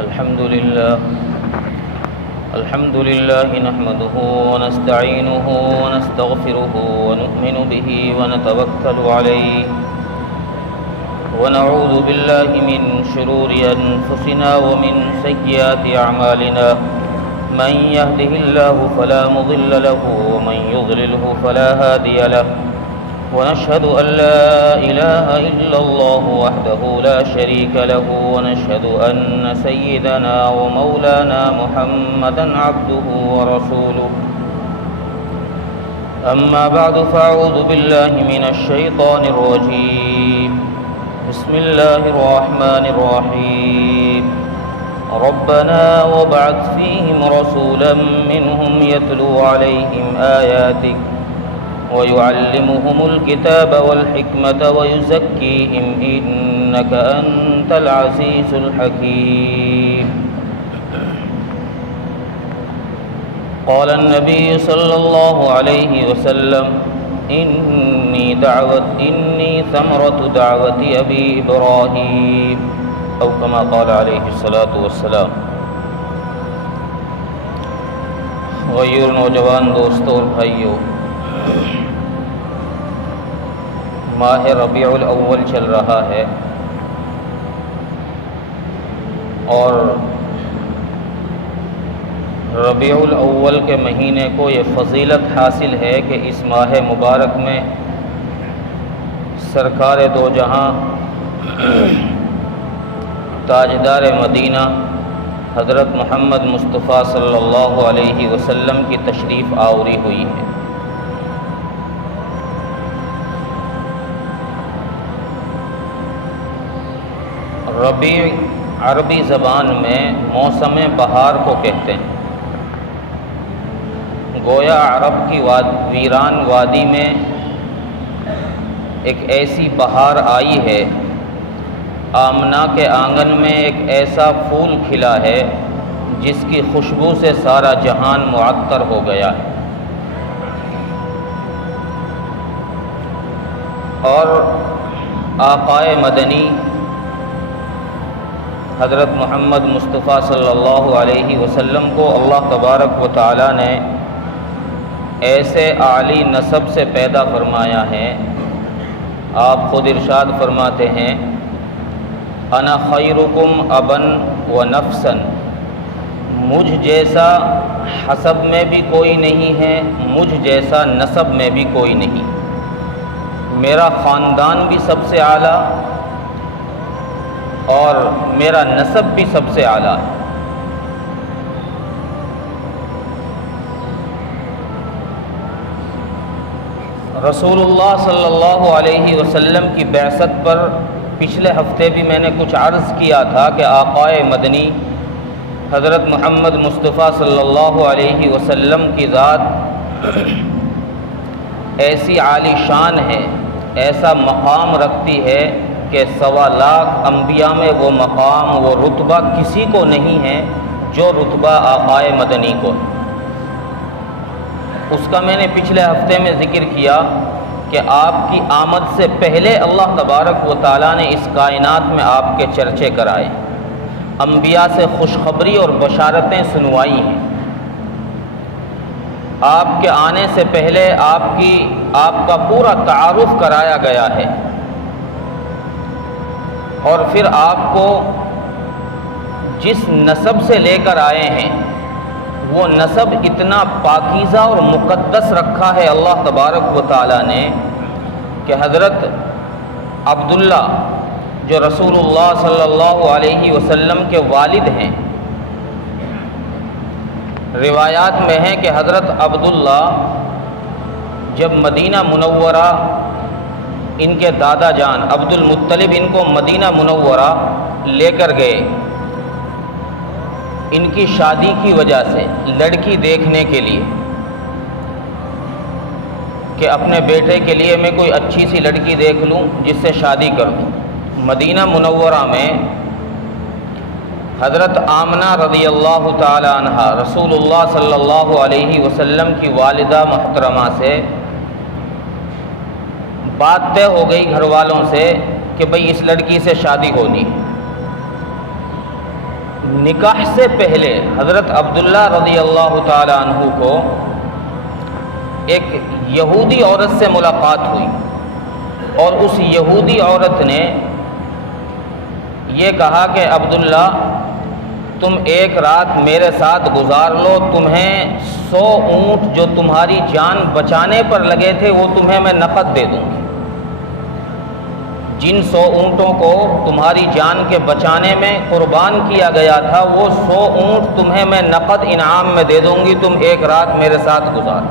الحمد لله نحمده ونستعينه ونستغفره ونؤمن به ونتوكل عليه ونعوذ بالله من شرور أنفسنا ومن سيئات أعمالنا من يهده الله فلا مضل له ومن يضلله فلا هادي له ونشهد أن لا إله إلا الله وحده لا شريك له ونشهد أن سيدنا ومولانا محمدا عبده ورسوله أما بعد فأعوذ بالله من الشيطان الرجيم بسم الله الرحمن الرحيم ربنا وابعث فيهم رسولا منهم يتلو عليهم آياتك ويعلمهم الكتاب والحكمة ويزكيهم إنك أنت العزيز الحكيم قال النبي صلى الله عليه وسلم إني ثمرة دعوة أبي إبراهيم أو كما قال عليه الصلاة والسلام۔ غیر نوجوان دوستوں اور بھائیوں، ماہ ربیع الاول چل رہا ہے اور ربیع الاول کے مہینے کو یہ فضیلت حاصل ہے کہ اس ماہ مبارک میں سرکار دو جہاں تاجدار مدینہ حضرت محمد مصطفیٰ صلی اللہ علیہ وسلم کی تشریف آوری ہوئی ہے۔ ربیع عربی زبان میں موسم بہار کو کہتے ہیں۔ گویا عرب کی ویران وادی میں ایک ایسی بہار آئی ہے، آمنہ کے آنگن میں ایک ایسا پھول کھلا ہے جس کی خوشبو سے سارا جہان معطر ہو گیا ہے، اور آقائے مدنی حضرت محمد مصطفیٰ صلی اللہ علیہ وسلم کو اللہ تبارک و تعالی نے ایسے اعلی نسب سے پیدا فرمایا ہے۔ آپ خود ارشاد فرماتے ہیں انا خیرکم ابن و نفسا، مجھ جیسا حسب میں بھی کوئی نہیں ہے، مجھ جیسا نسب میں بھی کوئی نہیں، میرا خاندان بھی سب سے اعلیٰ اور میرا نسب بھی سب سے اعلیٰ ہے۔ رسول اللہ صلی اللہ علیہ وسلم کی بعثت پر پچھلے ہفتے بھی میں نے کچھ عرض کیا تھا کہ آقائے مدنی حضرت محمد مصطفیٰ صلی اللہ علیہ وسلم کی ذات ایسی عالی شان ہے، ایسا مقام رکھتی ہے کہ 1.25 لاکھ انبیاء میں وہ مقام، وہ رتبہ کسی کو نہیں ہے جو رتبہ آقائے مدنی کو ہے۔ اس کا میں نے پچھلے ہفتے میں ذکر کیا کہ آپ کی آمد سے پہلے اللہ تبارک و تعالیٰ نے اس کائنات میں آپ کے چرچے کرائے، انبیاء سے خوشخبری اور بشارتیں سنوائی ہیں۔ آپ کے آنے سے پہلے آپ کا پورا تعارف کرایا گیا ہے، اور پھر آپ کو جس نسب سے لے کر آئے ہیں وہ نسب اتنا پاکیزہ اور مقدس رکھا ہے اللہ تبارک و تعالیٰ نے کہ حضرت عبداللہ جو رسول اللہ صلی اللہ علیہ وسلم کے والد ہیں، روایات میں ہے کہ حضرت عبداللہ جب مدینہ منورہ ان کے دادا جان عبد المطلب ان کو مدینہ منورہ لے کر گئے ان کی شادی کی وجہ سے، لڑکی دیکھنے کے لیے کہ اپنے بیٹے کے لیے میں کوئی اچھی سی لڑکی دیکھ لوں جس سے شادی کر دوں۔ مدینہ منورہ میں حضرت آمنہ رضی اللہ تعالی عنہ رسول اللہ صلی اللہ علیہ وسلم کی والدہ محترمہ سے بات طے ہو گئی گھر والوں سے کہ بھئی اس لڑکی سے شادی ہونی۔ نکاح سے پہلے حضرت عبداللہ رضی اللہ تعالی عنہ کو ایک یہودی عورت سے ملاقات ہوئی، اور اس یہودی عورت نے یہ کہا کہ عبداللہ تم ایک رات میرے ساتھ گزار لو، تمہیں 100 اونٹ جو تمہاری جان بچانے پر لگے تھے وہ تمہیں میں نقد دے دوں گی۔ جن 100 اونٹوں کو تمہاری جان کے بچانے میں قربان کیا گیا تھا وہ 100 اونٹ تمہیں میں نقد انعام میں دے دوں گی، تم ایک رات میرے ساتھ گزار۔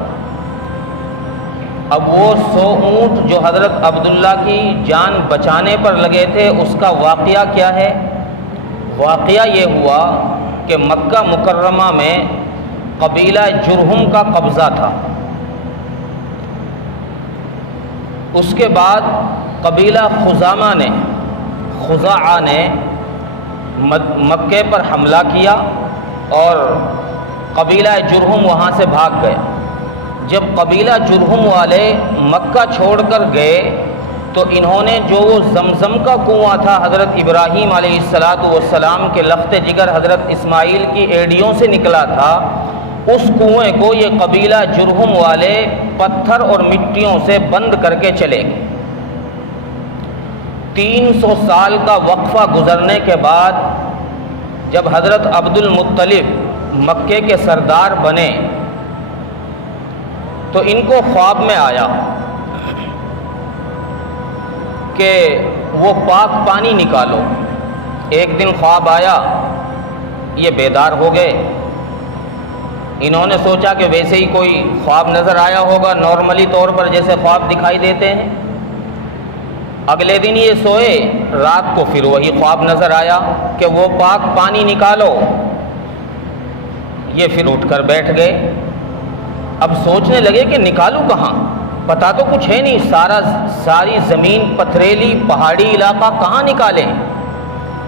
اب وہ 100 اونٹ جو حضرت عبداللہ کی جان بچانے پر لگے تھے اس کا واقعہ کیا ہے؟ واقعہ یہ ہوا کہ مکہ مکرمہ میں قبیلہ جرہم کا قبضہ تھا۔ اس کے بعد قبیلہ خزاعہ نے مکے پر حملہ کیا اور قبیلہ جرہم وہاں سے بھاگ گئے۔ جب قبیلہ جرہم والے مکہ چھوڑ کر گئے تو انہوں نے جو وہ زمزم کا کنواں تھا حضرت ابراہیم علیہ السلام کے لخت جگر حضرت اسماعیل کی ایڑیوں سے نکلا تھا، اس کنویں کو یہ قبیلہ جرہم والے پتھر اور مٹیوں سے بند کر کے چلے گئے۔ 300 سال کا وقفہ گزرنے کے بعد جب حضرت عبد المطلب مکے کے سردار بنے تو ان کو خواب میں آیا کہ وہ پاک پانی نکالو۔ ایک دن خواب آیا، یہ بیدار ہو گئے۔ انہوں نے سوچا کہ ویسے ہی کوئی خواب نظر آیا ہوگا نارملی طور پر جیسے خواب دکھائی دیتے ہیں۔ اگلے دن یہ سوئے، رات کو پھر وہی خواب نظر آیا کہ وہ پاک پانی نکالو۔ یہ پھر اٹھ کر بیٹھ گئے۔ اب سوچنے لگے کہ نکالوں کہاں، پتہ تو کچھ ہے نہیں، ساری زمین پتھریلی پہاڑی علاقہ، کہاں نکالیں؟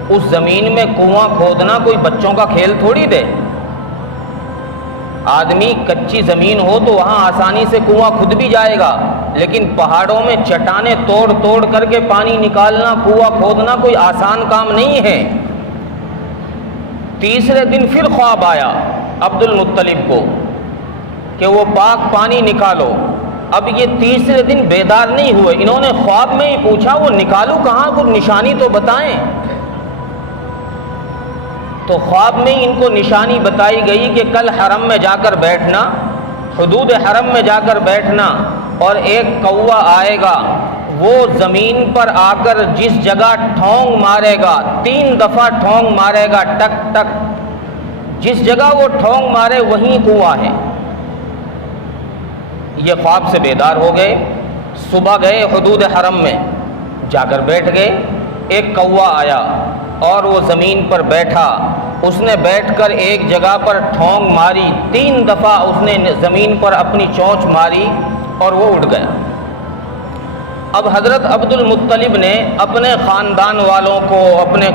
اس زمین میں کنواں کھودنا کوئی بچوں کا کھیل تھوڑی دے۔ آدمی کچی زمین ہو تو وہاں آسانی سے کنواں کھد بھی جائے گا، لیکن پہاڑوں میں چٹانیں توڑ توڑ کر کے پانی نکالنا، کنواں کھودنا کوئی آسان کام نہیں ہے۔ تیسرے دن پھر خواب آیا عبد المطلب کو کہ وہ پاک پانی نکالو۔ اب یہ تیسرے دن بیدار نہیں ہوئے، انہوں نے خواب میں ہی پوچھا وہ نکالوں کہاں، کوئی نشانی تو بتائیں۔ تو خواب میں ان کو نشانی بتائی گئی کہ کل حرم میں جا کر بیٹھنا، حدود حرم میں جا کر بیٹھنا، اور ایک کوا آئے گا، وہ زمین پر آ کر جس جگہ ٹھونگ مارے گا، 3 دفعہ ٹھونگ مارے گا، ٹک ٹک، جس جگہ وہ ٹھونگ مارے وہیں کنواں ہے۔ یہ خواب سے بیدار ہو گئے، صبح گئے حدود حرم میں، جا کر بیٹھ گئے۔ ایک کوا آیا اور وہ زمین پر بیٹھا، اس نے بیٹھ کر ایک جگہ پر ٹھونگ ماری، 3 دفعہ اس نے زمین پر اپنی چونچ ماری اور وہ اڑ گیا۔ اب حضرت عبد المطلب نے اپنے خاندان والوں کو، اپنے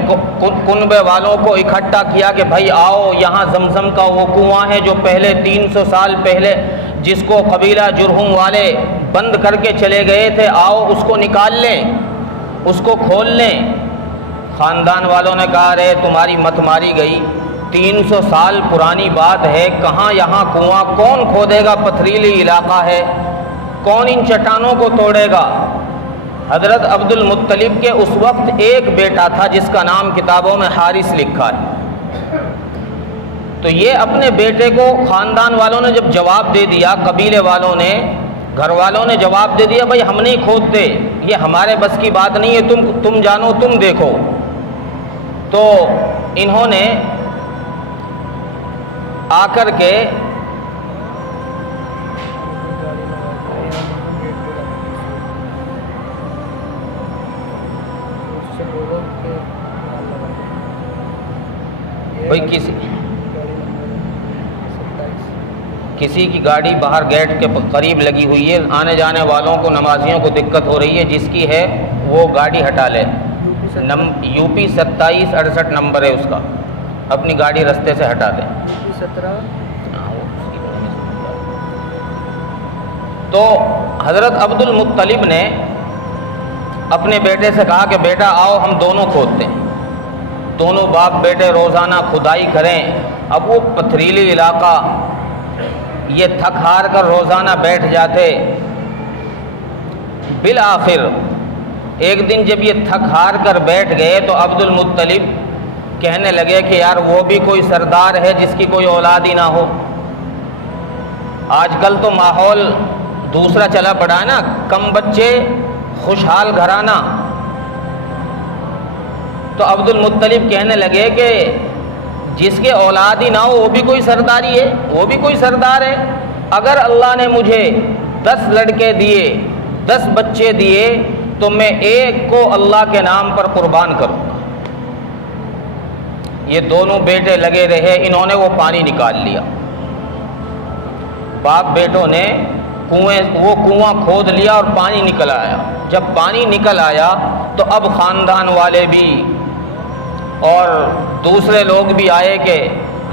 کنبے والوں کو اکٹھا کیا کہ بھائی آؤ، یہاں زمزم کا وہ کنواں ہے جو پہلے 300 سال پہلے جس کو قبیلہ جرہم والے بند کر کے چلے گئے تھے، آؤ اس کو نکال لیں، اس کو کھول لیں۔ خاندان والوں نے کہا رے تمہاری مت ماری گئی، 300 سال پرانی بات ہے، کہاں یہاں کنواں، کون کھودے گا، پتھریلی علاقہ ہے، کون ان چٹانوں کو توڑے گا۔ حضرت عبد المطلب کے اس وقت ایک بیٹا تھا جس کا نام کتابوں میں حارث لکھا ہے۔ تو یہ اپنے بیٹے کو خاندان والوں نے جب جواب دے دیا، قبیلے والوں نے، گھر والوں نے جواب دے دیا بھائی ہم نہیں کھودتے، یہ ہمارے بس کی بات نہیں ہے، تم جانو، تم دیکھو۔ تو انہوں نے آ کر کے بھائی کسی کی گاڑی باہر گیٹ کے قریب لگی ہوئی ہے، آنے جانے والوں کو، نمازیوں کو دقت ہو رہی ہے، جس کی ہے وہ گاڑی ہٹا لے۔ UP 2768 نمبر ہے اس کا، اپنی گاڑی رستے سے ہٹا دیں۔ تو حضرت عبد المطلب نے اپنے بیٹے سے کہا کہ بیٹا آؤ ہم دونوں کھودتے ہیں۔ دونوں باپ بیٹے روزانہ کھدائی کریں. اب وہ پتھریلی علاقہ، یہ تھک ہار کر روزانہ بیٹھ جاتے. بالآخر ایک دن جب یہ تھک ہار کر بیٹھ گئے تو عبد المطلب کہنے لگے کہ یار وہ بھی کوئی سردار ہے جس کی کوئی اولاد ہی نہ ہو. آج کل تو ماحول دوسرا چلا پڑا ہے نا، کم بچے خوشحال گھرانہ. تو عبد المطلب کہنے لگے کہ جس کے اولاد ہی نہ ہو وہ بھی کوئی سرداری ہے، وہ بھی کوئی سردار ہے. اگر اللہ نے مجھے 10 لڑکے دیے، 10 بچے دیے تو میں ایک کو اللہ کے نام پر قربان کروں گا. یہ دونوں بیٹے لگے رہے، انہوں نے وہ پانی نکال لیا. باپ بیٹوں نے وہ کنواں کھود لیا اور پانی نکل آیا. جب پانی نکل آیا تو اب خاندان والے بھی اور دوسرے لوگ بھی آئے کہ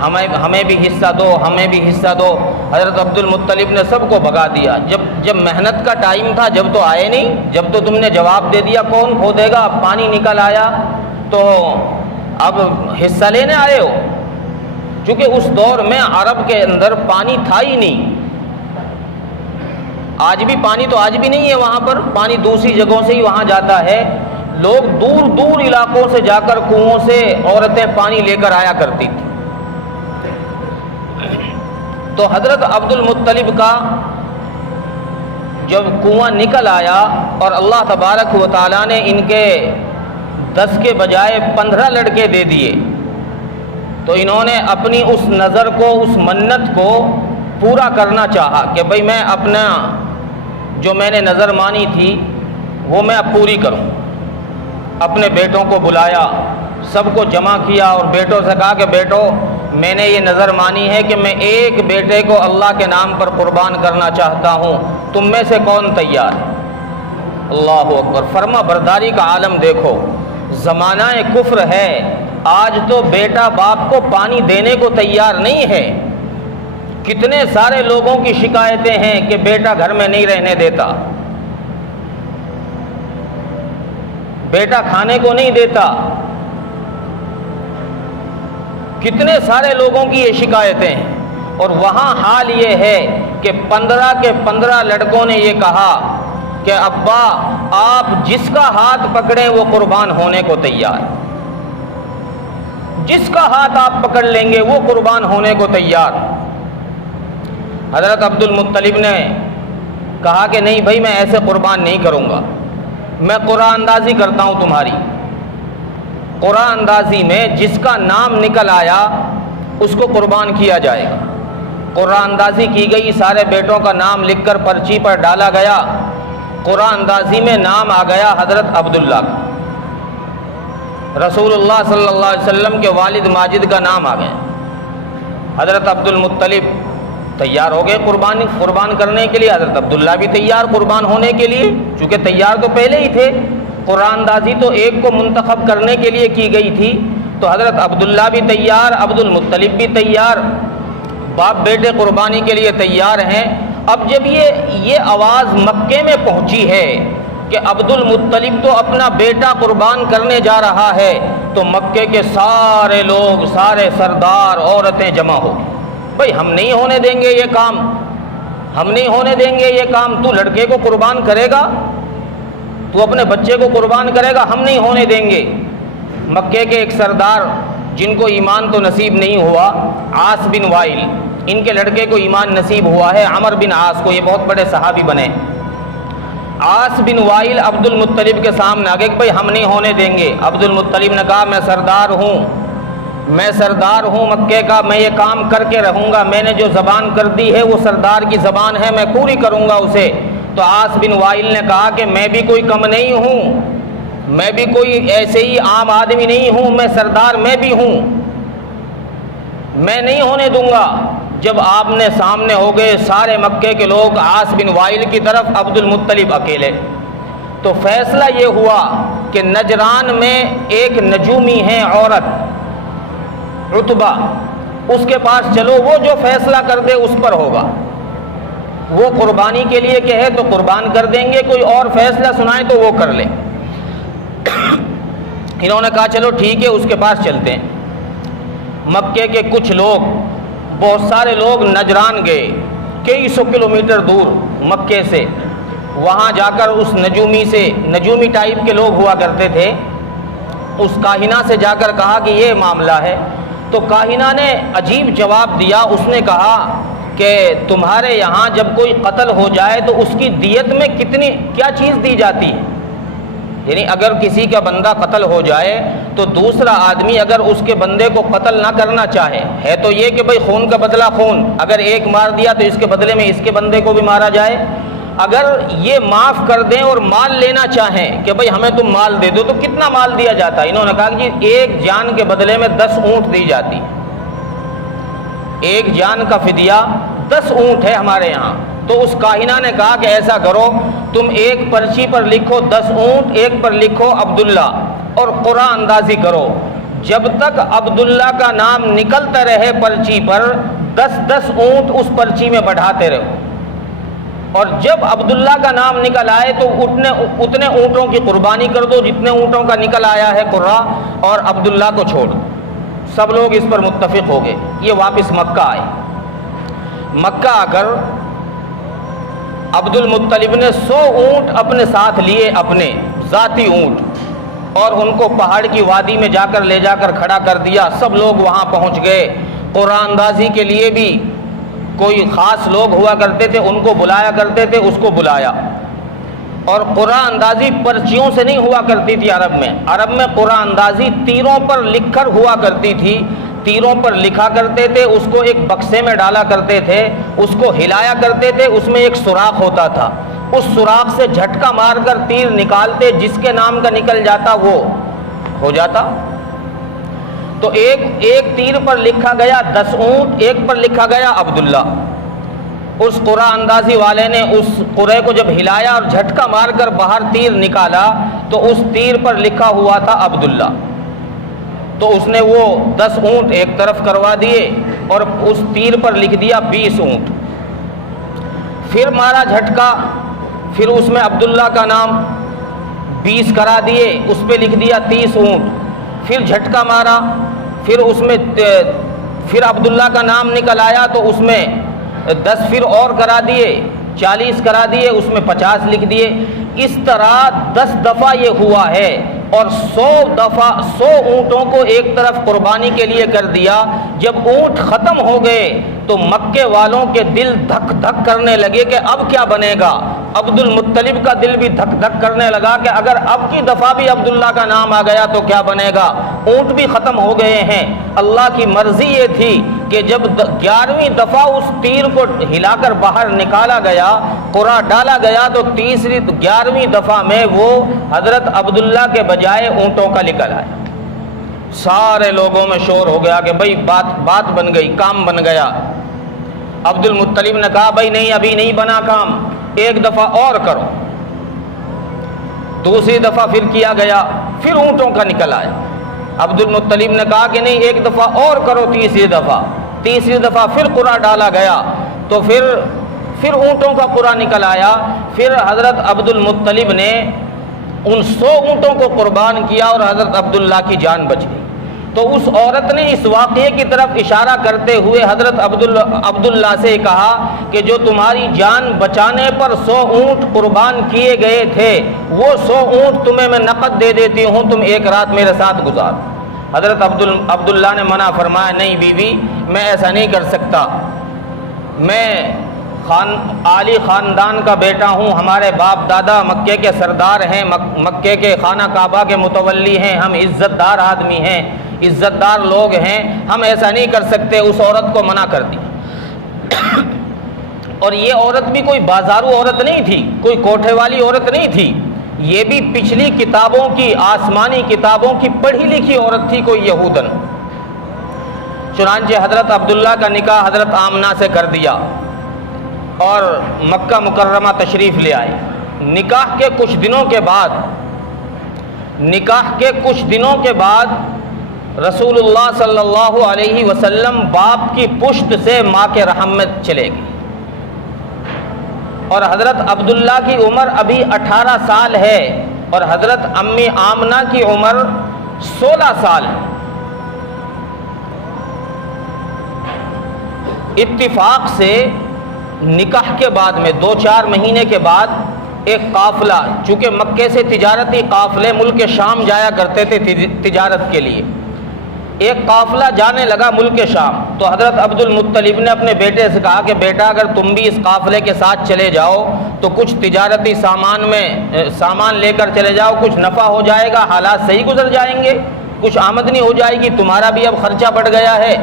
ہمیں بھی حصہ دو، ہمیں بھی حصہ دو. حضرت عبد المطلب نے سب کو بھگا دیا. جب محنت کا ٹائم تھا جب تو آئے نہیں، جب تو تم نے جواب دے دیا کون کھودے گا. اب پانی نکل آیا تو اب حصہ لینے آئے ہو. چونکہ اس دور میں عرب کے اندر پانی تھا ہی نہیں. آج بھی پانی تو آج بھی نہیں ہے وہاں پر، پانی دوسری جگہوں سے ہی وہاں جاتا ہے. لوگ دور دور علاقوں سے جا کر کنووں سے عورتیں پانی لے کر آیا کرتی تھی. تو حضرت عبد المطلب کا جب کنواں نکل آیا اور اللہ تبارک و تعالیٰ نے ان کے 10 کے بجائے 15 لڑکے دے دیے تو انہوں نے اپنی اس نظر کو، اس منت کو پورا کرنا چاہا کہ بھئی میں اپنا جو میں نے نظر مانی تھی وہ میں اب پوری کروں. اپنے بیٹوں کو بلایا، سب کو جمع کیا اور بیٹوں سے کہا کہ بیٹو میں نے یہ نظر مانی ہے کہ میں ایک بیٹے کو اللہ کے نام پر قربان کرنا چاہتا ہوں، تم میں سے کون تیار ہے؟ اللہ اکبر. فرما برداری کا عالم دیکھو. زمانہ کفر ہے، آج تو بیٹا باپ کو پانی دینے کو تیار نہیں ہے. کتنے سارے لوگوں کی شکایتیں ہیں کہ بیٹا گھر میں نہیں رہنے دیتا، بیٹا کھانے کو نہیں دیتا. کتنے سارے لوگوں کی یہ شکایتیں ہیں. اور وہاں حال یہ ہے کہ 15 کے 15 لڑکوں نے یہ کہا کہ ابا آپ جس کا ہاتھ پکڑیں وہ قربان ہونے کو تیار، جس کا ہاتھ آپ پکڑ لیں گے وہ قربان ہونے کو تیار. حضرت عبد المطلب نے کہا کہ نہیں بھائی میں ایسے قربان نہیں کروں گا، میں قرآن اندازی کرتا ہوں تمہاری. قرآن اندازی میں جس کا نام نکل آیا اس کو قربان کیا جائے گا. قرآن اندازی کی گئی، سارے بیٹوں کا نام لکھ کر پرچی پر ڈالا گیا. قرآن اندازی میں نام آ گیا حضرت عبداللہ کا. رسول اللہ صلی اللہ علیہ وسلم کے والد ماجد کا نام آ گیا. حضرت عبد المطلب تیار ہو گئے قربان کرنے کے لیے. حضرت عبداللہ بھی تیار قربان ہونے کے لیے، چونکہ تیار تو پہلے ہی تھے. قرآن اندازی تو ایک کو منتخب کرنے کے لیے کی گئی تھی. تو حضرت عبداللہ بھی تیار، عبد المطلب بھی تیار، باپ بیٹے قربانی کے لیے تیار ہیں. اب جب یہ آواز مکے میں پہنچی ہے کہ عبد المطلب تو اپنا بیٹا قربان کرنے جا رہا ہے تو مکے کے سارے لوگ، سارے سردار، عورتیں جمع ہو گئی. بھائی ہم نہیں ہونے دیں گے یہ کام، ہم نہیں ہونے دیں گے یہ کام. تو لڑکے کو قربان کرے گا، تو اپنے بچے کو قربان کرے گا، ہم نہیں ہونے دیں گے. مکے کے ایک سردار جن کو ایمان تو نصیب نہیں ہوا، عاص بن وائل، ان کے لڑکے کو ایمان نصیب ہوا ہے، عمر بن عاص کو. یہ بہت بڑے صحابی بنے. عاص بن وائل عبد المطلب کے سامنے آگے کہ بھائی ہم نہیں ہونے دیں گے. عبد المطلب نے کہا میں سردار ہوں مکے کا، میں یہ کام کر کے رہوں گا. میں نے جو زبان کر دی ہے وہ سردار کی زبان ہے، میں پوری کروں گا اسے. تو عاص بن وائل نے کہا کہ میں بھی کوئی کم نہیں ہوں، میں بھی کوئی ایسے ہی عام آدمی نہیں ہوں، میں سردار میں بھی ہوں، میں نہیں ہونے دوں گا. جب آپ نے سامنے ہو گئے سارے مکے کے لوگ عاص بن وائل کی طرف، عبد المطلب اکیلے، تو فیصلہ یہ ہوا کہ نجران میں ایک نجومی ہے عورت عتبہ، اس کے پاس چلو، وہ جو فیصلہ کر دے اس پر ہوگا. وہ قربانی کے لیے کہے تو قربان کر دیں گے، کوئی اور فیصلہ سنائے تو وہ کر لے. انہوں نے کہا چلو ٹھیک ہے اس کے پاس چلتے ہیں۔ مکے کے کچھ لوگ، بہت سارے لوگ نجران گئے، کئی سو کلومیٹر دور مکے سے، وہاں جا کر اس نجومی ٹائپ کے لوگ ہوا کرتے تھے، اس کاہنہ سے جا کر کہا کہ یہ معاملہ ہے۔ تو کاہنہ نے عجیب جواب دیا، اس نے کہا کہ تمہارے یہاں جب کوئی قتل ہو جائے تو اس کی دیت میں کیا چیز دی جاتی ہے؟ یعنی اگر کسی کا بندہ قتل ہو جائے تو دوسرا آدمی اگر اس کے بندے کو قتل نہ کرنا چاہے، ہے تو یہ کہ بھئی خون کا بدلہ خون، اگر ایک مار دیا تو اس کے بدلے میں اس کے بندے کو بھی مارا جائے۔ اگر یہ معاف کر دیں اور مال لینا چاہیں کہ بھئی ہمیں تم مال دے دو، تو کتنا مال دیا جاتا ہے؟ انہوں نے کہا کہ ایک جان کے بدلے میں 10 اونٹ دی جاتی ہے، ایک جان کا فدیہ 10 اونٹ ہے ہمارے یہاں۔ تو اس کاہنہ نے کہا کہ ایسا کرو، تم ایک پرچی پر لکھو 10 اونٹ، ایک پر لکھو عبداللہ، اور قرآن اندازی کرو، جب تک عبداللہ کا نام نکلتا رہے پرچی پر 10 اونٹ اس پرچی میں بڑھاتے رہو، اور جب عبداللہ کا نام نکل آئے تو اتنے اونٹوں کی قربانی کر دو جتنے اونٹوں کا نکل آیا ہے قرہ، اور عبداللہ کو چھوڑ دو۔ سب لوگ اس پر متفق ہو گئے۔ یہ واپس مکہ آئے۔ مکہ آ کر عبد المطلب نے 100 اونٹ اپنے ساتھ لیے، اپنے ذاتی اونٹ، اور ان کو پہاڑ کی وادی میں لے جا کر کھڑا کر دیا۔ سب لوگ وہاں پہنچ گئے۔ قرآن اندازی کے لیے بھی کوئی خاص لوگ ہوا کرتے تھے، ان کو بلایا کرتے تھے، اس کو بلایا۔ اور قرآن اندازی پرچیوں سے نہیں ہوا کرتی تھی عرب میں قرآن اندازی تیروں پر لکھ کر ہوا کرتی تھی۔ تیروں پر لکھا کرتے تھے، اس کو ایک بکسے میں ڈالا کرتے تھے، اس کو ہلایا کرتے تھے، اس میں ایک سوراخ ہوتا تھا، اس سوراخ سے جھٹکا مار کر تیر نکالتے، جس کے نام کا نکل جاتا وہ ہو جاتا۔ تو ایک تیر پر لکھا گیا 10 اونٹ، ایک پر لکھا گیا عبداللہ۔ اس قرآن اندازی والے نے اس قرے کو جب ہلایا اور جھٹکا مار کر باہر تیر نکالا تو اس تیر پر لکھا ہوا تھا عبداللہ۔ تو اس نے وہ 10 اونٹ ایک طرف کروا دیے اور اس تیر پر لکھ دیا 20 اونٹ۔ پھر مارا جھٹکا، پھر اس میں عبداللہ کا نام 20 کرا دیے، اس پہ لکھ دیا 30 اونٹ۔ پھر جھٹکا مارا، پھر اس میں پھر عبداللہ کا نام نکل آیا تو اس میں 10 پھر اور کرا دیے، 40 کرا دیے، اس میں 50 لکھ دیے۔ اس طرح 10 دفعہ یہ ہوا ہے، اور 100 اونٹوں کو ایک طرف قربانی کے لیے کر دیا۔ جب اونٹ ختم ہو گئے تو مکے والوں کے دل دھک دھک کرنے لگے کہ اب کیا بنے گا۔ عبد المطلب کا دل بھی دھک دھک کرنے لگا کہ اگر اب کی دفعہ بھی عبداللہ کا نام آ گیا تو کیا بنے گا۔ اونٹ بھی ختم ہو گئے ہیں۔ اللہ کی مرضی یہ تھی کہ جب 11ویں دفعہ اس تیر کو ہلا کر باہر نکالا گیا، قرآن ڈالا گیا، تو 11ویں دفعہ میں وہ حضرت عبداللہ کے بجائے اونٹوں کا نکل آیا۔ سارے لوگوں میں شور ہو گیا کہ بھئی بات بن گئی، کام بن گیا۔ عبد المطلب نے کہا بھئی نہیں، ابھی نہیں بنا کام، ایک دفعہ اور کرو۔ دوسری دفعہ پھر کیا گیا، پھر اونٹوں کا نکل آیا۔ عبد المطلب نے کہا کہ نہیں، ایک دفعہ اور کرو۔ تیسری دفعہ پھر قرآن ڈالا گیا تو پھر اونٹوں کا قرآن نکل آیا۔ پھر حضرت عبد المطلب نے ان 100 اونٹوں کو قربان کیا اور حضرت عبداللہ کی جان بچ گئی۔ تو اس عورت نے اس واقعے کی طرف اشارہ کرتے ہوئے حضرت عبداللہ سے کہا کہ جو تمہاری جان بچانے پر 100 اونٹ قربان کیے گئے تھے، وہ 100 اونٹ تمہیں میں نقد دے دیتی ہوں، تم ایک رات میرے ساتھ گزار۔ حضرت عبداللہ نے منع فرمایا، نہیں بیوی، میں ایسا نہیں کر سکتا، میں عالی خاندان کا بیٹا ہوں، ہمارے باپ دادا مکے کے سردار ہیں، مکے کے خانہ کعبہ کے متولی ہیں، ہم عزت دار آدمی ہیں، عزت دار لوگ ہیں، ہم ایسا نہیں کر سکتے۔ اس عورت کو منع کر دی۔ اور یہ عورت بھی کوئی بازارو عورت نہیں تھی، کوئی کوٹھے والی عورت نہیں تھی، یہ بھی پچھلی کتابوں کی، آسمانی کتابوں کی پڑھی لکھی عورت تھی، کوئی یہودن۔ چنانچہ حضرت عبداللہ کا نکاح حضرت آمنہ سے کر دیا اور مکہ مکرمہ تشریف لے آئے۔ نکاح کے کچھ دنوں کے بعد رسول اللہ صلی اللہ علیہ وسلم باپ کی پشت سے ماں کے رحم میں چلے گئے، اور حضرت عبداللہ کی عمر ابھی 18 سال ہے، اور حضرت امی آمنہ کی عمر 16 سال اتفاق سے نکاح کے بعد میں 2-4 مہینے کے بعد ایک قافلہ، چونکہ مکے سے تجارتی قافلے ملک شام جایا کرتے تھے تجارت کے لیے، ایک قافلہ جانے لگا ملک شام، تو حضرت عبد المطلب نے اپنے بیٹے سے کہا کہ بیٹا اگر تم بھی اس قافلے کے ساتھ چلے جاؤ تو کچھ تجارتی سامان لے کر چلے جاؤ، کچھ نفع ہو جائے گا، حالات صحیح گزر جائیں گے، کچھ آمدنی ہو جائے گی، تمہارا بھی اب خرچہ بڑھ گیا ہے،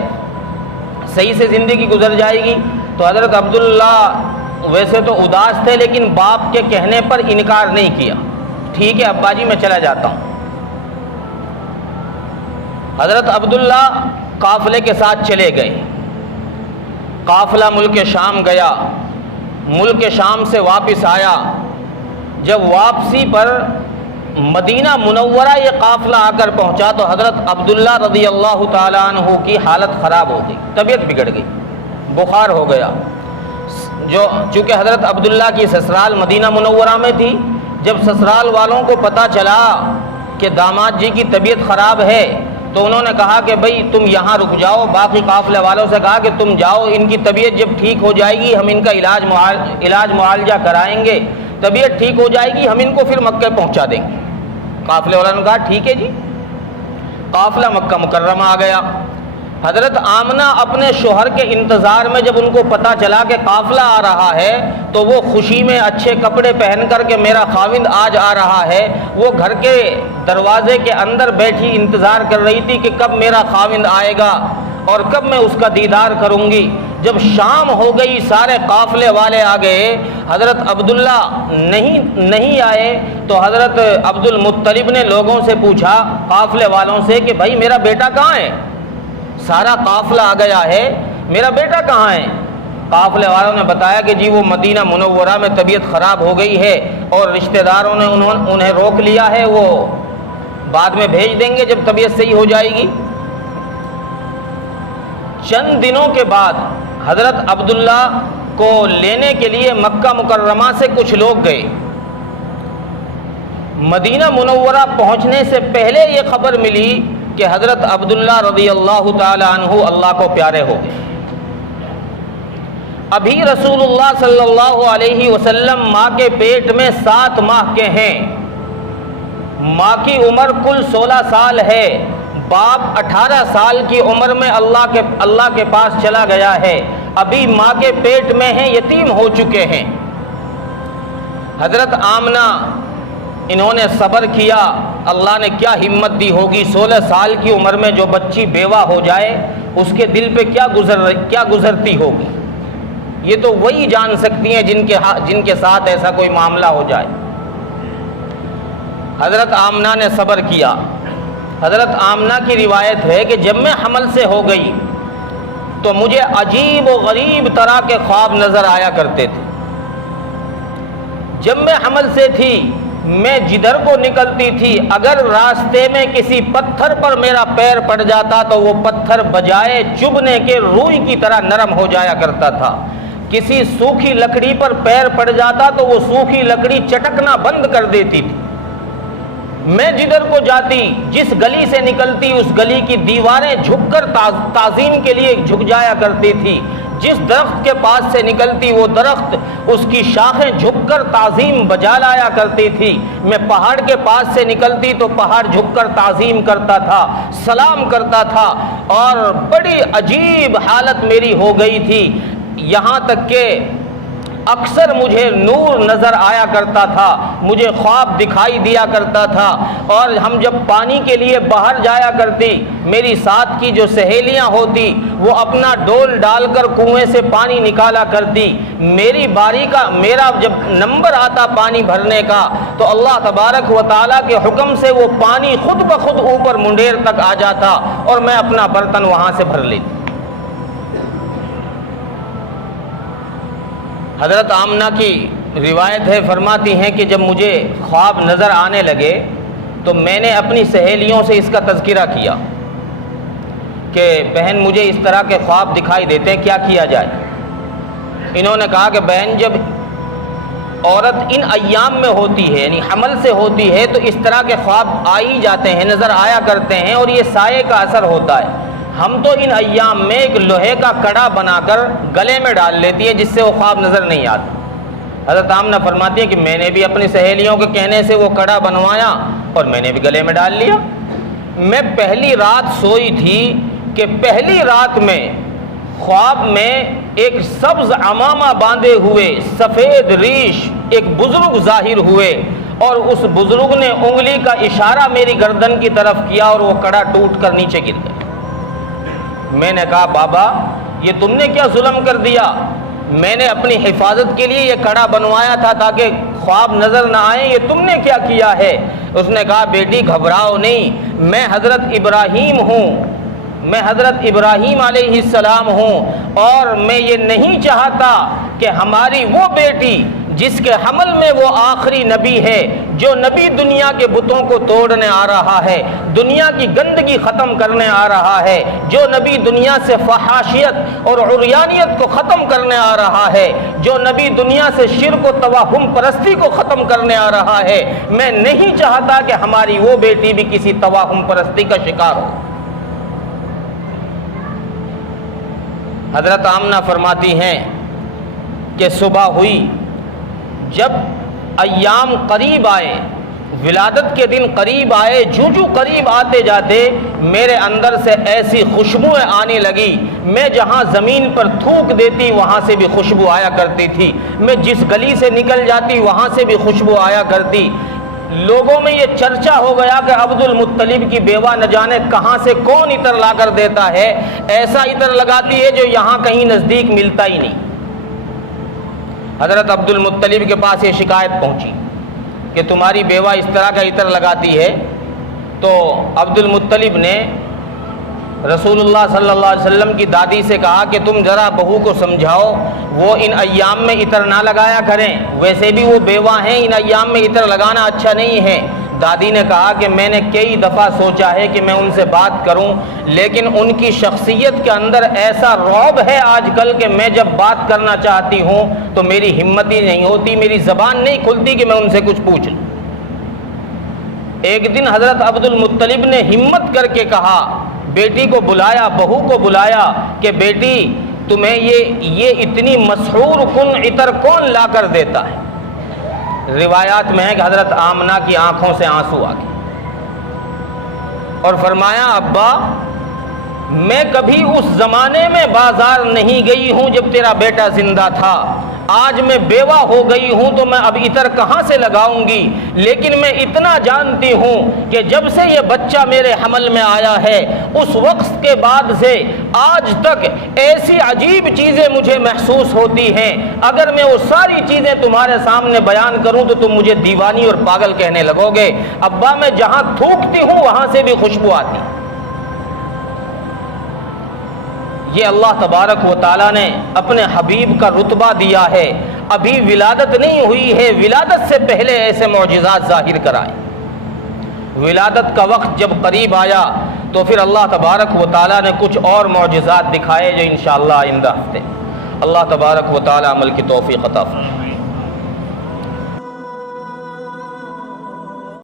صحیح سے زندگی گزر جائے گی۔ تو حضرت عبداللہ ویسے تو اداس تھے لیکن باپ کے کہنے پر انکار نہیں کیا، ٹھیک ہے ابا جی میں چلا جاتا ہوں۔ حضرت عبداللہ قافلے کے ساتھ چلے گئے، قافلہ ملک شام گیا، ملک شام سے واپس آیا، جب واپسی پر مدینہ منورہ یہ قافلہ آ کر پہنچا تو حضرت عبداللہ رضی اللہ تعالیٰ عنہ کی حالت خراب ہو گئی، طبیعت بگڑ گئی، بخار ہو گیا۔ چونکہ حضرت عبداللہ کی سسرال مدینہ منورہ میں تھی، جب سسرال والوں کو پتہ چلا کہ داماد جی کی طبیعت خراب ہے تو انہوں نے کہا کہ بھئی تم یہاں رک جاؤ، باقی قافلے والوں سے کہا کہ تم جاؤ، ان کی طبیعت جب ٹھیک ہو جائے گی ہم ان کا علاج معالجہ کرائیں گے، طبیعت ٹھیک ہو جائے گی ہم ان کو پھر مکہ پہنچا دیں گے۔ قافلے والوں نے کہا ٹھیک ہے جی۔ قافلہ مکہ مکرمہ آ گیا۔ حضرت آمنہ اپنے شوہر کے انتظار میں جب ان کو پتہ چلا کہ قافلہ آ رہا ہے تو وہ خوشی میں اچھے کپڑے پہن کر کے میرا خاوند آج آ رہا ہے، وہ گھر کے دروازے کے اندر بیٹھی انتظار کر رہی تھی کہ کب میرا خاوند آئے گا اور کب میں اس کا دیدار کروں گی۔ جب شام ہو گئی سارے قافلے والے آ گئے، حضرت عبداللہ نہیں آئے تو حضرت عبد المطلب نے لوگوں سے پوچھا، قافلے والوں سے کہ بھائی میرا بیٹا کہاں ہے؟ سارا قافلہ آ گیا ہے، میرا بیٹا کہاں ہے؟ قافلے والوں نے بتایا کہ جی وہ مدینہ منورہ میں طبیعت خراب ہو گئی ہے اور رشتہ داروں نے انہیں روک لیا ہے، وہ بعد میں بھیج دیں گے جب طبیعت صحیح ہو جائے گی۔ چند دنوں کے بعد حضرت عبداللہ کو لینے کے لیے مکہ مکرمہ سے کچھ لوگ گئے۔ مدینہ منورہ پہنچنے سے پہلے یہ خبر ملی کہ حضرت عبداللہ رضی اللہ تعالی عنہ اللہ کو پیارے ہو گئے۔ ابھی رسول اللہ صلی اللہ علیہ وسلم ماں کے پیٹ میں 7 ماہ کے ہیں، ماں کی عمر کل 16 سال ہے، باپ 18 سال کی عمر میں اللہ کے پاس چلا گیا ہے، ابھی ماں کے پیٹ میں ہیں، یتیم ہو چکے ہیں۔ حضرت آمنہ انہوں نے صبر کیا، اللہ نے کیا ہمت دی ہوگی، 16 سال کی عمر میں جو بچی بیوہ ہو جائے اس کے دل پہ کیا گزرتی ہوگی، یہ تو وہی جان سکتی ہیں جن کے ساتھ ایسا کوئی معاملہ ہو جائے۔ حضرت آمنہ نے صبر کیا۔ حضرت آمنہ کی روایت ہے کہ جب میں حمل سے ہو گئی تو مجھے عجیب و غریب طرح کے خواب نظر آیا کرتے تھے۔ جب میں حمل سے تھی میں جدھر کو نکلتی تھی اگر راستے میں کسی پتھر پر میرا پیر پڑ جاتا تو وہ پتھر بجائے چبھنے کے روئی کی طرح نرم ہو جایا کرتا تھا، کسی سوکھی لکڑی پر پیر پڑ جاتا تو وہ سوکھی لکڑی چٹکنا بند کر دیتی تھی۔ میں جدھر کو جاتی، جس گلی سے نکلتی اس گلی کی دیواریں جھک کر تعظیم کے لیے جھک جایا کرتی تھی، جس درخت کے پاس سے نکلتی وہ درخت اس کی شاخیں جھک کر تعظیم بجا لایا کرتی تھی، میں پہاڑ کے پاس سے نکلتی تو پہاڑ جھک کر تعظیم کرتا تھا، سلام کرتا تھا، اور بڑی عجیب حالت میری ہو گئی تھی، یہاں تک کہ اکثر مجھے نور نظر آیا کرتا تھا، مجھے خواب دکھائی دیا کرتا تھا، اور ہم جب پانی کے لیے باہر جایا کرتی میری ساتھ کی جو سہیلیاں ہوتی وہ اپنا ڈول ڈال کر کنویں سے پانی نکالا کرتی، میری باری کا میرا جب نمبر آتا پانی بھرنے کا تو اللہ تبارک و تعالیٰ کے حکم سے وہ پانی خود بخود اوپر منڈیر تک آ جاتا اور میں اپنا برتن وہاں سے بھر لیتی۔ حضرت آمنہ کی روایت ہے، فرماتی ہیں کہ جب مجھے خواب نظر آنے لگے تو میں نے اپنی سہیلیوں سے اس کا تذکرہ کیا کہ بہن مجھے اس طرح کے خواب دکھائی دیتے ہیں، کیا کیا جائے؟ انہوں نے کہا کہ بہن جب عورت ان ایام میں ہوتی ہے یعنی حمل سے ہوتی ہے تو اس طرح کے خواب آ ہی جاتے ہیں، نظر آیا کرتے ہیں، اور یہ سائے کا اثر ہوتا ہے۔ ہم تو ان ایام میں ایک لوہے کا کڑا بنا کر گلے میں ڈال لیتی ہے جس سے وہ خواب نظر نہیں آتا۔ حضرت آمنہ فرماتی ہے کہ میں نے بھی اپنی سہیلیوں کے کہنے سے وہ کڑا بنوایا اور میں نے بھی گلے میں ڈال لیا۔ میں پہلی رات سوئی تھی کہ پہلی رات میں خواب میں ایک سبز عمامہ باندھے ہوئے سفید ریش ایک بزرگ ظاہر ہوئے، اور اس بزرگ نے انگلی کا اشارہ میری گردن کی طرف کیا اور وہ کڑا ٹوٹ کر نیچے گر گیا۔ میں نے کہا بابا یہ تم نے کیا ظلم کر دیا، میں نے اپنی حفاظت کے لیے یہ کڑا بنوایا تھا تاکہ خواب نظر نہ آئے، یہ تم نے کیا کیا ہے؟ اس نے کہا بیٹی گھبراؤ نہیں، میں حضرت ابراہیم ہوں، میں حضرت ابراہیم علیہ السلام ہوں، اور میں یہ نہیں چاہتا کہ ہماری وہ بیٹی جس کے حمل میں وہ آخری نبی ہے، جو نبی دنیا کے بتوں کو توڑنے آ رہا ہے، دنیا کی گندگی ختم کرنے آ رہا ہے، جو نبی دنیا سے فحاشیت اور عریانیت کو ختم کرنے آ رہا ہے، جو نبی دنیا سے شرک و توہم پرستی کو ختم کرنے آ رہا ہے، میں نہیں چاہتا کہ ہماری وہ بیٹی بھی کسی توہم پرستی کا شکار ہو۔ حضرت آمنہ فرماتی ہیں کہ صبح ہوئی، جب ایام قریب آئے، ولادت کے دن قریب آئے، جو قریب آتے جاتے میرے اندر سے ایسی خوشبوئیں آنے لگی، میں جہاں زمین پر تھوک دیتی وہاں سے بھی خوشبو آیا کرتی تھی، میں جس گلی سے نکل جاتی وہاں سے بھی خوشبو آیا کرتی۔ لوگوں میں یہ چرچا ہو گیا کہ عبد المطلب کی بیوہ نہ جانے کہاں سے کون عطر لا کر دیتا ہے، ایسا عطر لگاتی ہے جو یہاں کہیں نزدیک ملتا ہی نہیں۔ حضرت عبد المطلب کے پاس یہ شکایت پہنچی کہ تمہاری بیوہ اس طرح کا عطر لگاتی ہے، تو عبد المطلب نے رسول اللہ صلی اللہ علیہ وسلم کی دادی سے کہا کہ تم ذرا بہو کو سمجھاؤ وہ ان ایام میں عطر نہ لگایا کریں، ویسے بھی وہ بیوہ ہیں، ان ایام میں عطر لگانا اچھا نہیں ہے۔ دادی نے کہا کہ میں نے کئی دفعہ سوچا ہے کہ میں ان سے بات کروں، لیکن ان کی شخصیت کے اندر ایسا رعب ہے آج کل کہ میں جب بات کرنا چاہتی ہوں تو میری ہمت ہی نہیں ہوتی، میری زبان نہیں کھلتی کہ میں ان سے کچھ پوچھ لوں۔ ایک دن حضرت عبد المطلب نے ہمت کر کے کہا، بیٹی کو بلایا، بہو کو بلایا کہ بیٹی تمہیں یہ اتنی مسحور کن عطر کون لا کر دیتا ہے؟ روایات میں ہے کہ حضرت آمنہ کی آنکھوں سے آنسو آ گئے اور فرمایا ابا میں کبھی اس زمانے میں بازار نہیں گئی ہوں جب تیرا بیٹا زندہ تھا، آج میں بیوہ ہو گئی ہوں تو میں اب عطر کہاں سے لگاؤں گی، لیکن میں اتنا جانتی ہوں کہ جب سے یہ بچہ میرے حمل میں آیا ہے اس وقت کے بعد سے آج تک ایسی عجیب چیزیں مجھے محسوس ہوتی ہیں، اگر میں وہ ساری چیزیں تمہارے سامنے بیان کروں تو تم مجھے دیوانی اور پاگل کہنے لگو گے۔ ابا میں جہاں تھوکتی ہوں وہاں سے بھی خوشبو آتی۔ یہ اللہ تبارک و تعالیٰ نے اپنے حبیب کا رتبہ دیا ہے، ابھی ولادت نہیں ہوئی ہے، ولادت سے پہلے ایسے معجزات ظاہر کرائے۔ ولادت کا وقت جب قریب آیا تو پھر اللہ تبارک و تعالیٰ نے کچھ اور معجزات دکھائے جو انشاءاللہ آئندہ ہفتے۔ اللہ تبارک و تعالیٰ عمل کی توفیق عطا فرمائے۔